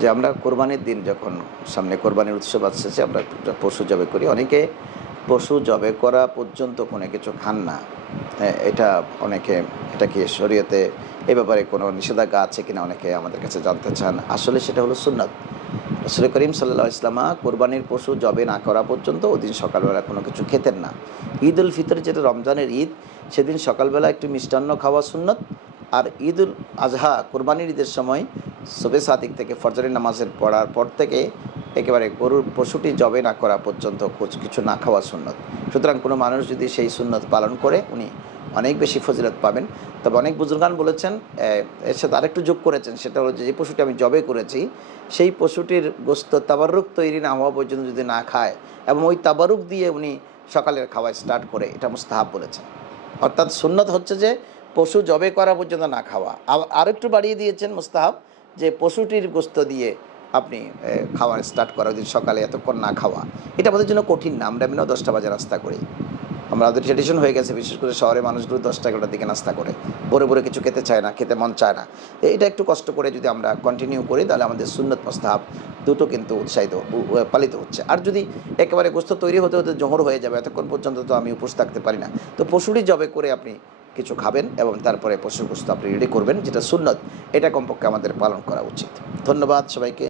যে আমরা কোরবানির দিন যখন সামনে কোরবানির উৎসব আসছে আমরা পশু জবে করি। অনেকে পশু জবে করা পর্যন্ত কোনো কিছু খান না। হ্যাঁ, এটা অনেকে এটা কি শরীয়তে এ ব্যাপারে কোনো নিষেধাজ্ঞা আছে কিনা অনেকে আমাদের কাছে জানতে চান। আসলে সেটা হলো সুন্নাত। রসুল করিম সাল্লাহ ইসলামা কোরবানির পশু জবে না করা পর্যন্ত ওদিন সকালবেলা কোনো কিছু খেতেন না। ঈদ উল ফিতর যেটা রমজানের ঈদ সেদিন সকালবেলা একটু মিষ্টান্ন খাওয়া সুন্নত আর ঈদ উল আজহা কোরবানির ঈদের সময় সবে সাদিক থেকে ফজরের নামাজের পড়ার পর থেকে একেবারে গরুর পশুটি জবে না করা পর্যন্ত কুছ- না খাওয়া সুন্নত। সুতরাং কোনো মানুষ যদি সেই সুন্নত পালন করে, উনি অনেক বেশি ফজিলত পাবেন। তবে অনেক বুজুর্গান বলেছেন এর সাথে আরেকটু যোগ করেছেন, সেটা হলো যে যে পশুটি আমি জবে করেছি, সেই পশুটির গোস্ত তাবারুক তৈরি না হওয়া পর্যন্ত যদি না খায় এবং ওই তাবারুক দিয়ে উনি সকালের খাওয়া স্টার্ট করে, এটা মুস্তাহাব বলেছেন। অর্থাৎ সুন্নত হচ্ছে যে পশু জবে করা পর্যন্ত না খাওয়া। আব- আরেকটু বাড়িয়ে দিয়েছেন মুস্তাহাব যে পশুটির গোস্ত দিয়ে আপনি খাওয়ার স্টার্ট করা যদি সকালে, এতক্ষণ না খাওয়া। এটা আমাদের জন্য কঠিন না, আমরা এমনিও দশটা বাজে নাস্তা করি। আমাদের ট্রেডিশন হয়ে গেছে, বিশেষ করে শহরে মানুষগুলো দশটা এগারোটার দিকে নাস্তা করে। ভোরে ভোরে কিছু খেতে চায় না, খেতে মন চায় না। এটা একটু কষ্ট করে যদি আমরা কন্টিনিউ করি, তাহলে আমাদের সুন্নত মোস্তাহাব দুটো কিন্তু উৎসাহিত পালিত হচ্ছে। আর যদি একেবারে গোস্ত তৈরি হতে হতে জোহর হয়ে যাবে, এতক্ষণ পর্যন্ত তো আমি উপোস থাকতে পারি না। তো পশুটি জবে করে আপনি কিছু খাবেন এবং তারপরে পশুর আপনি রেডি করবেন, যেটা সুন্নত, এটা কমপক্ষে আমাদের পালন করা উচিত। ধন্যবাদ সবাইকে।